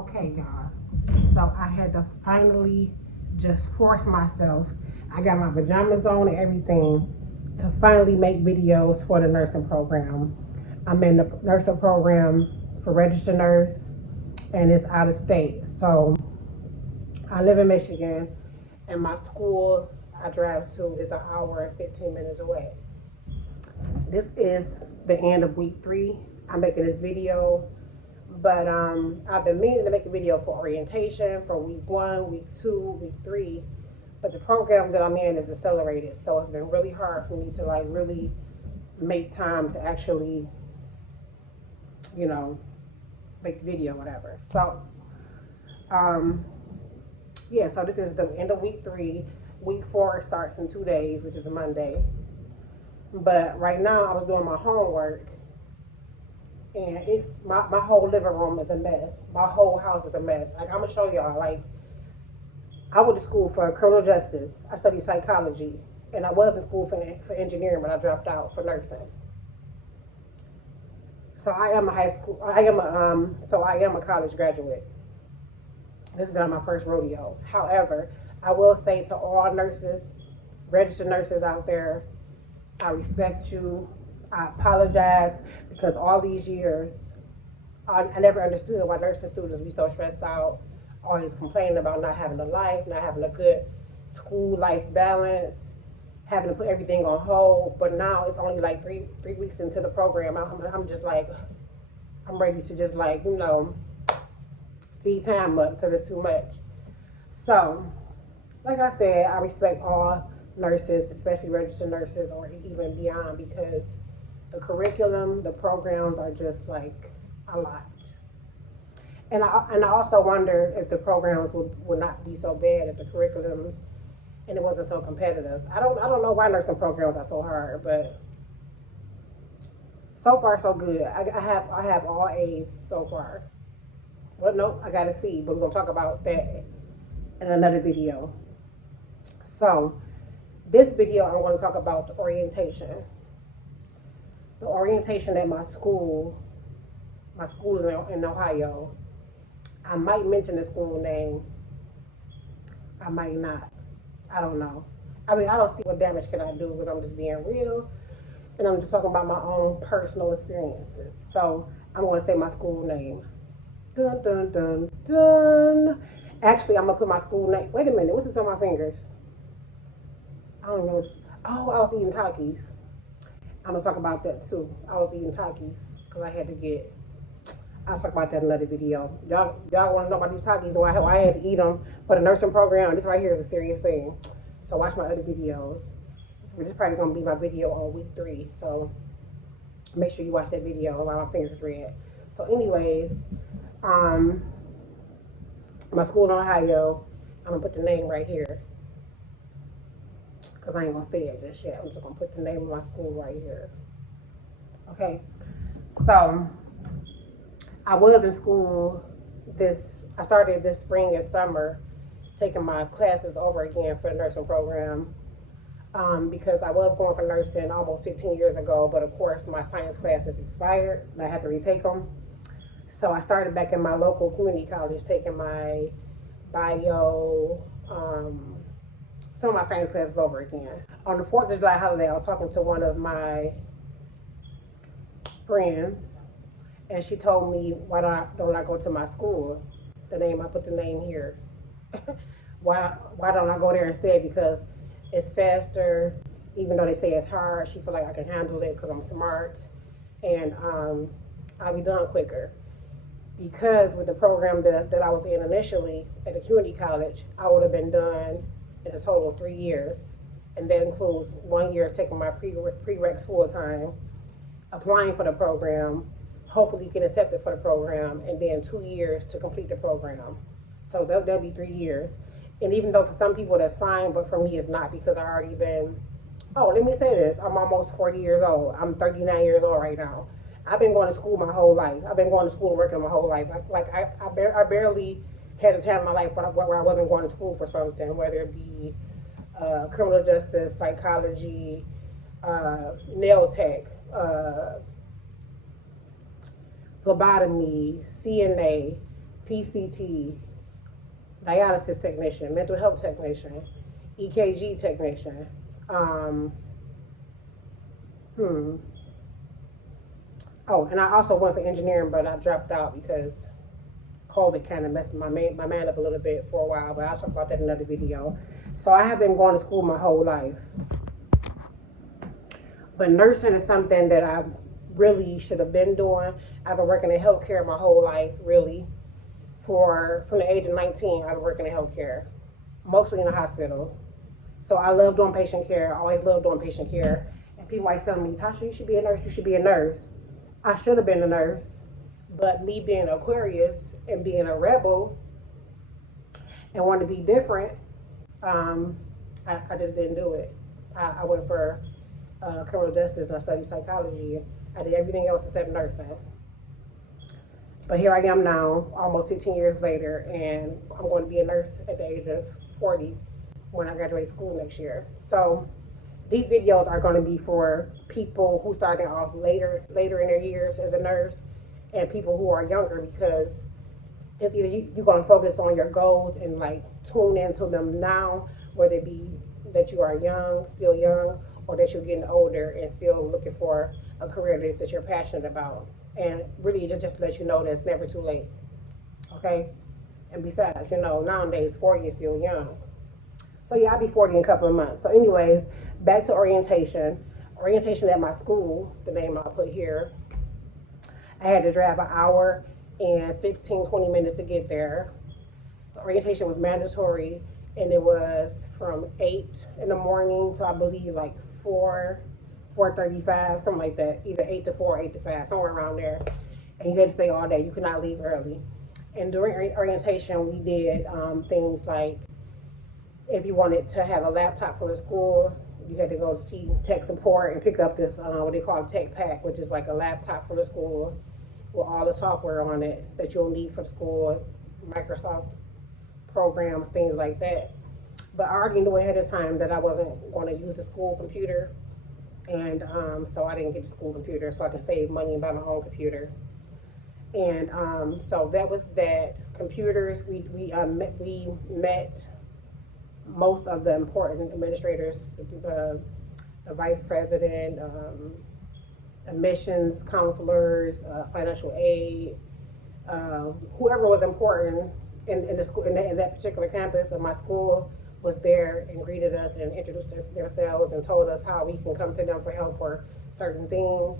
Okay, y'all. So I had to finally just force myself. I got my pajamas on and everything to finally make videos for the nursing program. I'm in the nursing program for registered nurse, and it's out of state. So I live in Michigan, and my school I drive to is an hour and 15 minutes away. This is the end of week 3. I'm making this video, but I've been meaning to make a video for orientation for week 1, week 2, week 3. But the program that I'm in is accelerated, so it's been really hard for me to like really make time to actually, you know, make the video, whatever. So, um, yeah. So this is the end of week 3. Week 4 starts in 2 days, which is a Monday. But right now, I was doing my homework, and it's my whole living room is a mess. My whole house is a mess. Like I'm gonna show y'all. Like I went to school for criminal justice. I studied psychology, and I was in school for engineering, but I dropped out for nursing. So I am a high school. I am a college graduate. This is not my first rodeo. However, I will say to all nurses, registered nurses out there, I respect you. I apologize because all these years, I never understood why nursing students be so stressed out, always complaining about not having a life, not having a good school life balance, having to put everything on hold. But now it's only like three weeks into the program. I'm just like, I'm ready to just like, speed time up because it's too much. So, like I said, I respect all nurses, especially registered nurses or even beyond, because the curriculum, the programs are just like a lot. And I also wonder if the programs would not be so bad if the curriculums and it wasn't so competitive. I don't know why nursing programs are so hard, but so far so good. I have all A's so far. Well, no, I got a C, but we're gonna talk about that in another video. So this video I'm going to talk about the orientation. The orientation at my school. My school is in Ohio. I might mention the school name. I might not. I don't know. I mean, I don't see what damage can I do because I'm just being real, and I'm just talking about my own personal experiences. So I'm going to say my school name. Dun dun dun dun. Actually, I'm gonna put my school name. Wait a minute. What's this on my fingers? I don't know. Oh, I was eating Takis. I'm gonna talk about that too. I was eating Takis because I had to get. I'll talk about that in another video. Y'all want to know about these Takis and why I had to eat them for the nursing program. This right here is a serious thing. So watch my other videos. This is probably gonna be my video on week 3. So make sure you watch that video while my fingers red. So, anyways, um, my school in Ohio. I'm gonna put the name right here because I ain't gonna say it just yet. I'm just gonna put the name of my school right here. Okay. So I was in school this. I started this spring and summer, taking my classes over again for the nursing program. Because I was going for nursing almost 15 years ago, but of course my science classes expired and I had to retake them. So I started back in my local community college taking my bio, some of my science classes over again. On the 4th of July holiday, I was talking to one of my friends, and she told me, why don't I go to my school? I put the name here. Why don't I go there instead? Because it's faster, even though they say it's hard, she feel like I can handle it because I'm smart, and I'll be done quicker. Because with the program that I was in initially at the community college, I would have been done in a total of 3 years. And that includes 1 year taking my prereqs full time, applying for the program, hopefully get accepted for the program, and then 2 years to complete the program. So that'll be 3 years. And even though for some people that's fine, but for me it's not because I already been, oh, let me say this, I'm almost 40 years old. I'm 39 years old right now. I've been going to school my whole life. I've been going to school and working my whole life. I barely had a time in my life where I wasn't going to school for something, whether it be criminal justice, psychology, nail tech, phlebotomy, CNA, PCT, dialysis technician, mental health technician, EKG technician. Um, hmm. Oh, and I also went for engineering, but I dropped out because COVID kind of messed my man up a little bit for a while. But I'll talk about that in another video. So I have been going to school my whole life, but nursing is something that I really should have been doing. I've been working in healthcare my whole life, really. From the age of 19, I've been working in healthcare, mostly in a hospital. So I love doing patient care. I always loved doing patient care. And people always telling me, Tasha, you should be a nurse. You should be a nurse. I should have been a nurse, but me being Aquarius and being a rebel and wanting to be different, I just didn't do it. I went for criminal justice and I studied psychology. I did everything else except nursing. But here I am now, almost 15 years later, and I'm going to be a nurse at the age of 40 when I graduate school next year. So these videos are going to be for people who starting off later in their years as a nurse and people who are younger, because it's either you're going to focus on your goals and like tune into them now, whether it be that you are young, still young, or that you're getting older and still looking for a career that you're passionate about. And really just to let you know that it's never too late, okay? And besides, nowadays 40 is still young. So yeah, I'll be 40 in a couple of months. So anyways, back to orientation. Orientation at my school, the name I'll put here, I had to drive an hour and 20 minutes to get there. The orientation was mandatory, and it was from 8 in the morning to I believe like 4:35, something like that. Either 8 to 4, 8 to 5, somewhere around there. And you had to stay all day. You could not leave early. And during orientation, we did things like, if you wanted to have a laptop for the school, you had to go to see tech support and pick up this, what they call a tech pack, which is like a laptop for the school with all the software on it that you'll need for school, Microsoft programs, things like that. But I already knew ahead of time that I wasn't going to use the school computer, and so I didn't get the school computer so I could save money and buy my own computer. And so that was that. Computers, we met most of the important administrators, the vice president, admissions counselors, financial aid, whoever was important in the school, in that particular campus of my school was there and greeted us and introduced themselves and told us how we can come to them for help for certain things.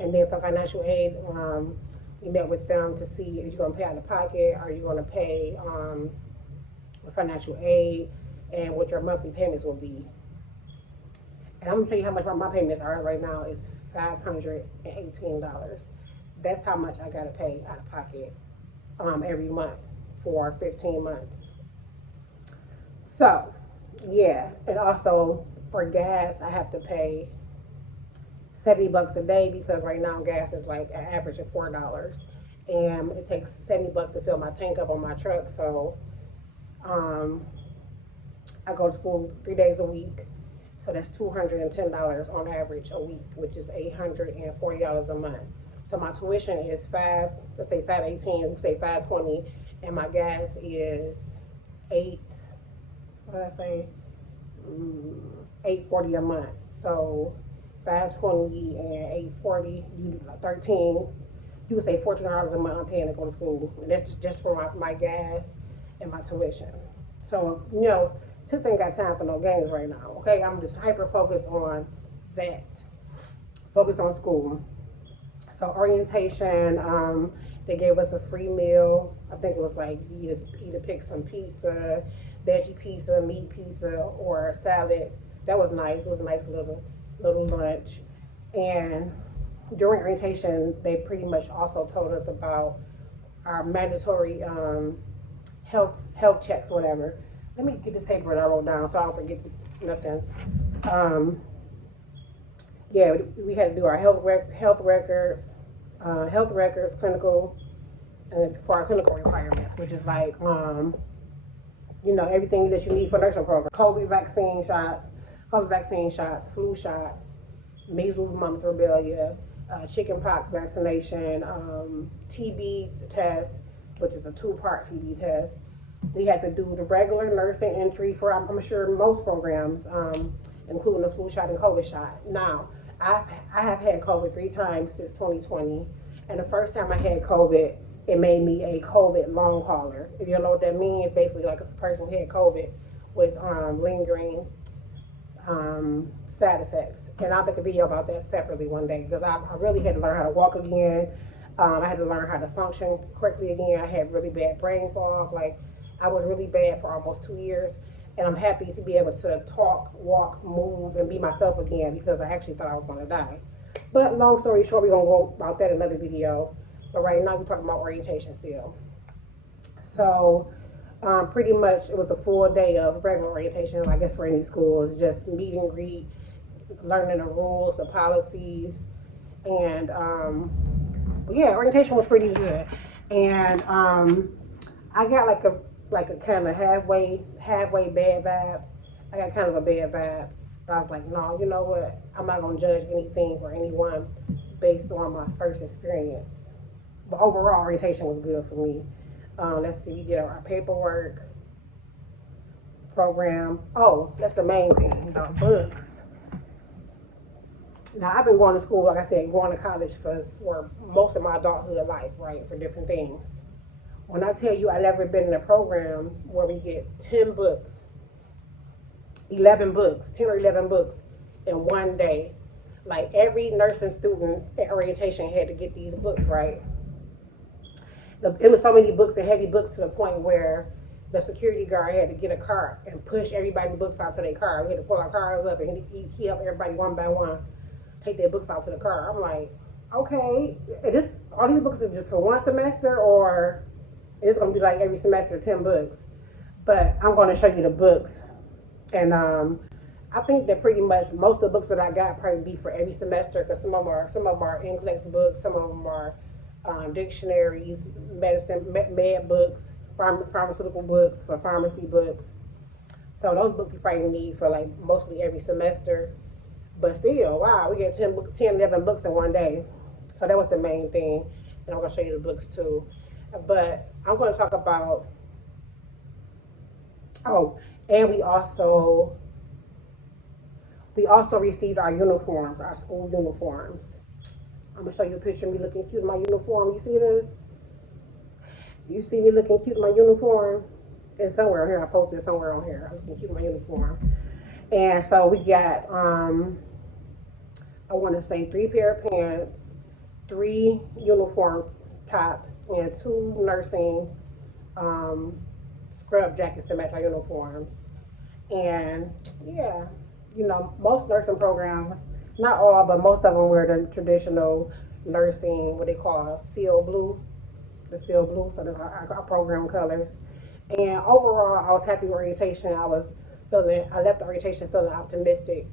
And then for financial aid, we met with them to see if you're going to pay out of pocket, are you going to pay with financial aid, and what your monthly payments will be. And I'm going to tell you how much my payments are right now is $518. That's how much I got to pay out of pocket every month for 15 months. So, yeah, and also for gas, I have to pay $70 a day because right now gas is like an average of $4, and it takes $70 to fill my tank up on my truck. So, I go to school 3 days a week, so that's $210 on average a week, which is $840 a month. So my tuition is let's say 518, let's say 520, and my gas is $840 a month. So 520 and 840, you do like 13. You would say $14 a month I'm paying to go to school, and that's just for my gas and my tuition. So sis ain't got time for no games right now. Okay, I'm just hyper focused on that. Focus on school. So orientation, they gave us a free meal. I think it was like you either pick some pizza, veggie pizza, meat pizza, or a salad. That was nice. It was a nice little lunch. And during orientation, they pretty much also told us about our mandatory health checks, whatever. Let me get this paper that I wrote down so I don't forget nothing. Yeah, we had to do our health records, clinical, and for our clinical requirements, which is like, everything that you need for nursing program. COVID vaccine shots, flu shots, measles, mumps, rubella, chickenpox vaccination, TB test, which is a two-part TB test. We had to do the regular nursing entry for, I'm sure, most programs, including the flu shot and COVID shot. Now, I have had COVID 3 times since 2020, and the first time I had COVID, it made me a COVID long hauler. If you don't know what that means, basically like a person who had COVID with lingering side effects. And I'll make a video about that separately one day because I really had to learn how to walk again. I had to learn how to function correctly again. I had really bad brain fog. Like, I was really bad for almost 2 years. And I'm happy to be able to talk, walk, move, and be myself again because I actually thought I was going to die. But long story short, we're going to go about that in another video. But right now, we're talking about orientation still. So, pretty much, it was a full day of regular orientation, I guess, for any schools. Just meet and greet, learning the rules, the policies, and yeah, orientation was pretty good. And I got like a kind of halfway bad vibe. I got kind of a bad vibe, but I was like, no, you know what? I'm not gonna judge anything or anyone based on my first experience. But overall, orientation was good for me. Let's see, we did our paperwork program. Oh, that's the main thing, the books. Now, I've been going to school, like I said, going to college for most of my adulthood life, right, for different things. When I tell you I've never been in a program where we get 10 books, 11 books, 10 or 11 books in one day. Like, every nursing student at orientation had to get these books, right? It was so many books and heavy books to the point where the security guard had to get a cart and push everybody's books out to their car. We had to pull our cars up, and he helped everybody one by one take their books out to the car. I'm like, okay, all these books are just for one semester, or it's going to be like every semester 10 books. But I'm going to show you the books. And I think that pretty much most of the books that I got probably be for every semester, because some of them are NCLEX books, some of them are dictionaries, med books, pharmaceutical books, for pharmacy books. So those books you probably need for like mostly every semester. But still, wow, we get 10, 11 books in one day. So that was the main thing. And I'm going to show you the books too. But I'm going to talk about, and we also received our uniforms, our school uniforms. I'm going to show you a picture of me looking cute in my uniform. You see this? You see me looking cute in my uniform? It's somewhere on here. I posted it somewhere on here. I'm looking cute in my uniform. And so we got, I want to say 3 pair of pants, 3 uniform tops, and 2 nursing scrub jackets to match our uniforms. And yeah, you know, most nursing programs, not all, but most of them wear the traditional nursing, what they call seal blue, the seal blue, so that's our program colors. And overall, I was happy with orientation. I left the orientation feeling optimistic,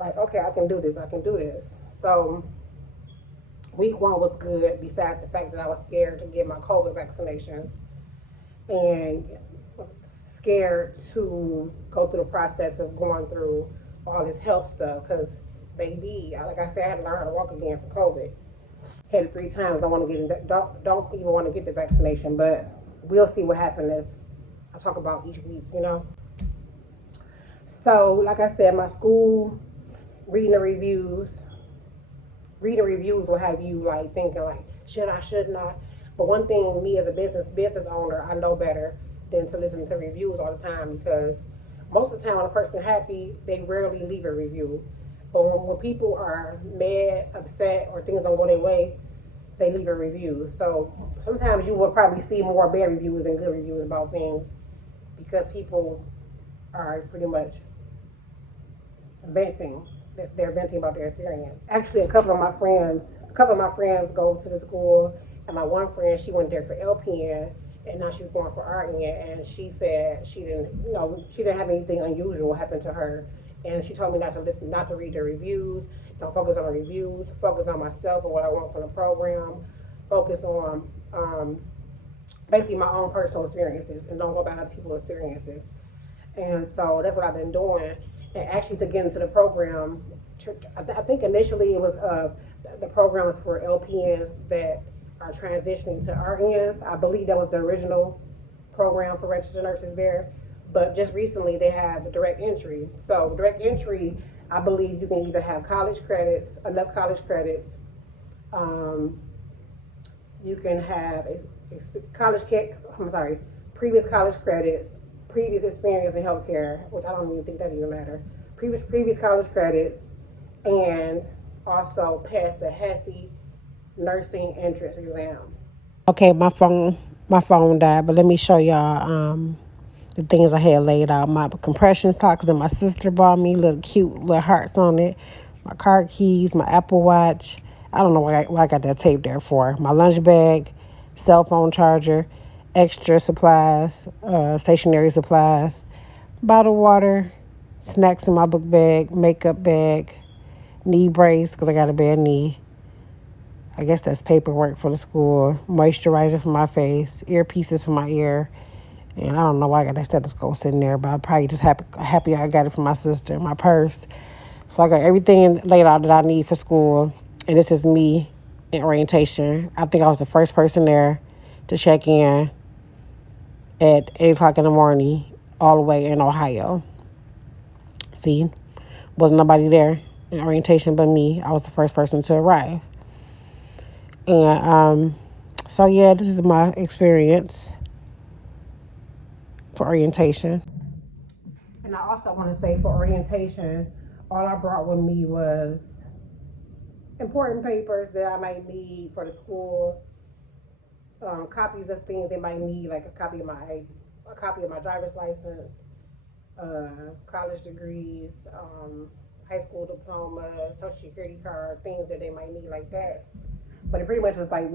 like, okay, I can do this. So week 1 was good, besides the fact that I was scared to get my COVID vaccinations and scared to go through the process of going through all this health stuff, because baby, like I said, I had to learn how to walk again for COVID. Had it 3 times. Don't even want to get the vaccination, but we'll see what happens as I talk about each week, you know. So, like I said, my school reading the reviews will have you like thinking like, should I, shouldn't I? But one thing, me as a business owner, I know better than to listen to reviews all the time, because most of the time when a person's happy, they rarely leave a review. But when people are mad, upset, or things don't go their way, they leave a review. So sometimes you will probably see more bad reviews than good reviews about things, because people are pretty much venting. They're venting about their experience. Actually, a couple of my friends go to the school, and my one friend, she went there for LPN, and now she's going for RN, and she said she didn't have anything unusual happen to her, and she told me not to read the reviews, don't focus on the reviews, focus on myself and what I want from the program, focus on basically my own personal experiences, and don't go by other people's experiences. And so that's what I've been doing. And actually, to get into the program, I think initially it was the program was for LPNs that are transitioning to RNs. I believe that was the original program for registered nurses there. But just recently they have direct entry. So direct entry, I believe you can either have college credits, enough college credits. Um, you can have previous college credits, previous experience in healthcare, which I don't even think that even matter. Previous college credits, and also pass the HESI nursing entrance exam. Okay, my phone died, but let me show y'all the things I had laid out. My compression socks that my sister bought me, little cute little hearts on it. My car keys, my Apple Watch. I don't know why I got that tape there for. My lunch bag, cell phone charger, extra supplies, stationary supplies, bottled water, snacks in my book bag, makeup bag, knee brace because I got a bad knee. I guess that's paperwork for the school, moisturizer for my face, earpieces for my ear, and I don't know why I got that stethoscope sitting there, but I'm probably just happy I got it from my sister, my purse. So I got everything laid out that I need for school, and this is me in orientation. I think I was the first person there to check in at 8 o'clock in the morning, all the way in Ohio. See, wasn't nobody there in orientation but me. I was the first person to arrive. And so yeah, this is my experience for orientation. And I also want to say for orientation, all I brought with me was important papers that I might need for the school, copies of things they might need, like a copy of my driver's license, college degrees, high school diploma, social security card, things that they might need like that. But it pretty much was like,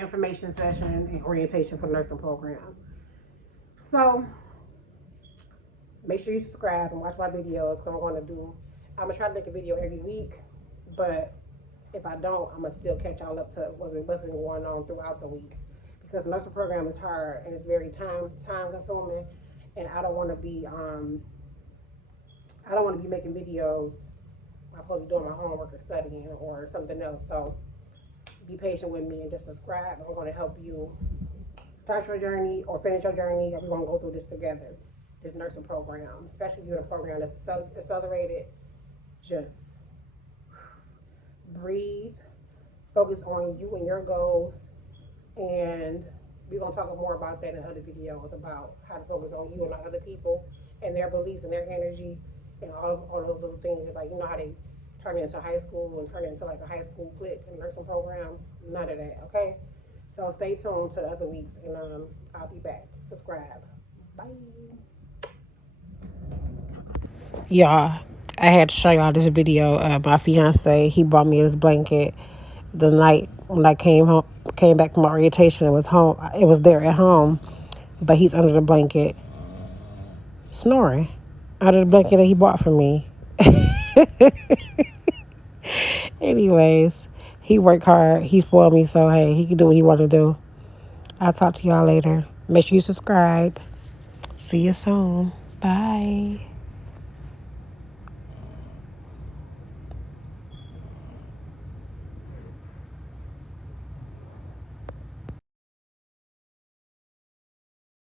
information session and orientation for the nursing program. So make sure you subscribe and watch my videos. I'm gonna try to make a video every week, but if I don't, I'm gonna still catch y'all up to what's been going on throughout the week, because the nursing program is hard and it's very time consuming, and I don't want to be making videos. I'm supposed to be doing my homework or studying or something else. So be patient with me and just subscribe. I'm going to help you start your journey or finish your journey. We're going to go through this together, this nursing program, especially if you're in a program that's accelerated. Just breathe, focus on you and your goals, and we're going to talk more about that in other videos, about how to focus on you and not other people and their beliefs and their energy and all those little things, like how they turn it into high school and turn it into like a high school clique and nursing program. None of that, okay? So stay tuned to the other weeks, and I'll be back. Subscribe. Bye. Y'all, I had to show y'all this video. My fiance, he brought me his blanket the night when I came back from my orientation. It was home. It was there at home, but he's under the blanket, snoring under the blanket that he bought for me. Anyways, he worked hard. He spoiled me, so hey, he can do what he want to do. I'll talk to y'all later. Make sure you subscribe. See you soon. Bye.